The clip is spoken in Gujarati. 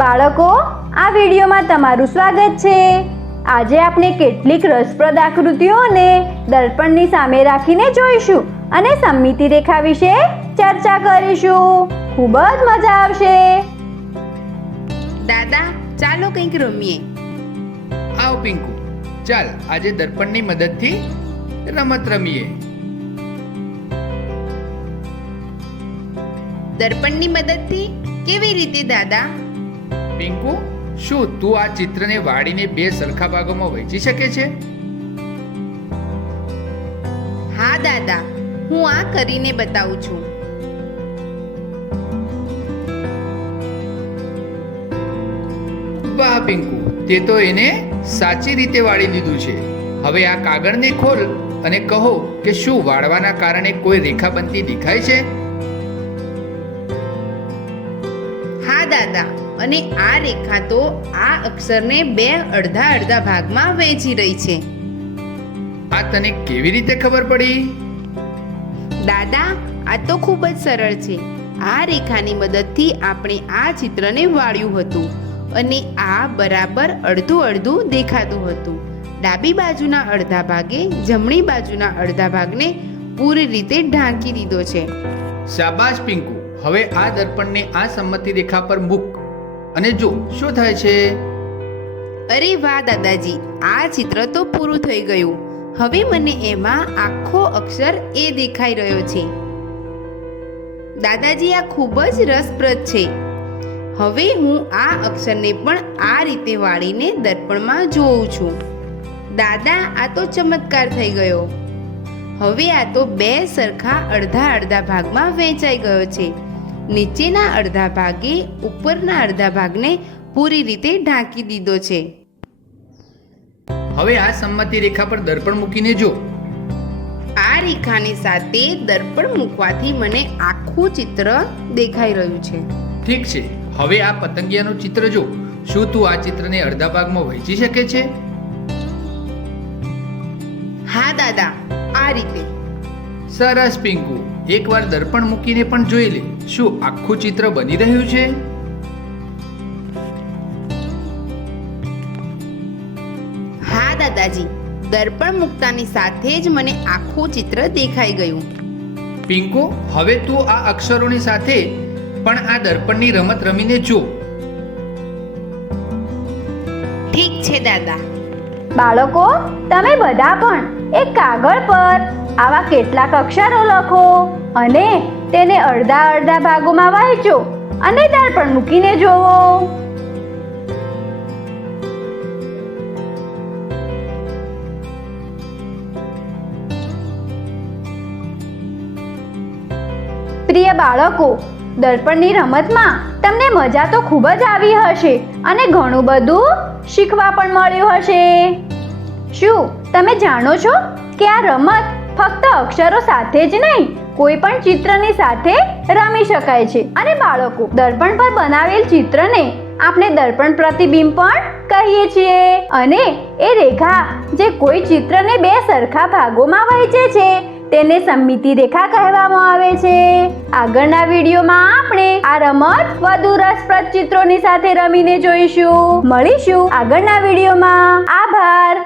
બાળકો, આ વિડીયોમાં તમારું સ્વાગત છે. આજે આપણે કેટલીક રસપ્રદ આકૃતિઓને દર્પણની સામે રાખીને જોઈશું અને સમમિતિ રેખા વિશે ચર્ચા કરીશું. ખૂબ જ મજા આવશે. દાદા, ચાલો કંઈક રમીએ. આવ પિંકુ, ચાલ આજે દર્પણની મદદથી રમત રમીએ. દર્પણની મદદથી કેવી રીતે દાદા? પિંકુ, શું તું આ ચિત્રને વાળીને બે સરખા ભાગોમાં વહેંચી શકે છે? હા દાદા, હું આ કરીને બતાવું છું. વાહ પિંકુ, તે તો એને સાચી રીતે વાળી દીધું છે. હવે આ કાગળને ખોલ અને કહો કે શું વાળવાના કારણે કોઈ રેખા બનતી દેખાય છે? હા દાદા, અને આ રેખા તો આ અક્ષરને બે અડધા અડધા ભાગમાં વહેંચી રહી છે. આ તને કેવી રીતે ખબર પડી? દાદા, આ તો ખૂબ જ સરળ છે. આ રેખાની મદદથી આપણે આ ચિત્રને વાળ્યું હતું અને આ બરાબર અડધું અડધું દેખાતું હતું. ડાબી બાજુના અડધા ભાગે જમણી બાજુના અડધા ભાગને પૂરી રીતે ઢાંકી દીધો છે. શાબાશ પિંકુ, હવે આ દર્પણને આ સમમિતિ રેખા પર મૂક અને જો શું થાય છે. અરે વાહ દાદાજી, આ ચિત્ર તો પૂરું થઈ ગયું. હવે મને એમાં આખો અક્ષર એ દેખાઈ રહ્યો છે. દાદાજી, આ ખૂબ જ રસપ્રદ છે. હવે હું આ અક્ષરને પણ આ રીતે વાળીને દર્પણમાં જોઉં છું. દાદા, આ તો ચમત્કાર થઈ ગયો. હવે આ તો બે સરખા અડધા અડધા ભાગમાં વહેંચાઈ ગયો છે. નીચેના અડધા ભાગે ઉપરના અડધા ભાગને પૂરી રીતે ઢાંકી દીધો છે. હવે આ સમમિતિ રેખા પર દર્પણ મૂકીને જો. આ રેખાની સાથે દર્પણ મૂકવાથી મને આખું ચિત્ર દેખાઈ રહ્યું છે. ઠીક છે, હવે આ પતંગિયાનું ચિત્ર જો. શું તું આ ચિત્રને અડધા ભાગમાં વહેંચી શકે છે? હા દાદા, આ રીતે. સરસ પિંકુ, એકવાર દર્પણ મૂકીને પણ જોઈ લે. શું આખું ચિત્ર બની રહ્યું છે? હા દાદાજી, દર્પણ મૂકતાની સાથે જ મને આખું ચિત્ર દેખાઈ ગયું. પિંકુ, હવે તું આ અક્ષરોની સાથે પણ આ દર્પણની રમત રમીને જો. ઠીક છે દાદા. બાળકો, તમે બધા પણ એક કાગળ પર આવા કેટલાક અક્ષરો લખો અને તેને અડધા અડધા ભાગોમાં વહેંચો અને દર્પણ મૂકીને જોવો. પ્રિય બાળકો, દર્પણની રમતમાં તમને મજા તો ખૂબ જ આવી હશે અને ઘણું બધું શીખવા પણ મળ્યું હશે. શું તમે જાણો છો કે આ રમત ફક્ત અક્ષરો સાથે જ નહીં, કોઈ પણ ચિત્રની સાથે રમી શકાય છે. અને બાળકો, દર્પણ પર બનાવેલ ચિત્રને આપણે દર્પણ પ્રતિબિંબ પણ કહીએ છીએ. અને એ રેખા જે કોઈ ચિત્રને બે સરખા ભાગોમાં વહેંચે છે તેને સમમિતિ રેખા કહેવામાં આવે છે. આગળના વિડીયોમાં આપણે આ રમત વધુ રસપ્રદ ચિત્રોની સાથે રમીને જોઈશું. મળીશું આગળના વિડીયોમાં. આભાર.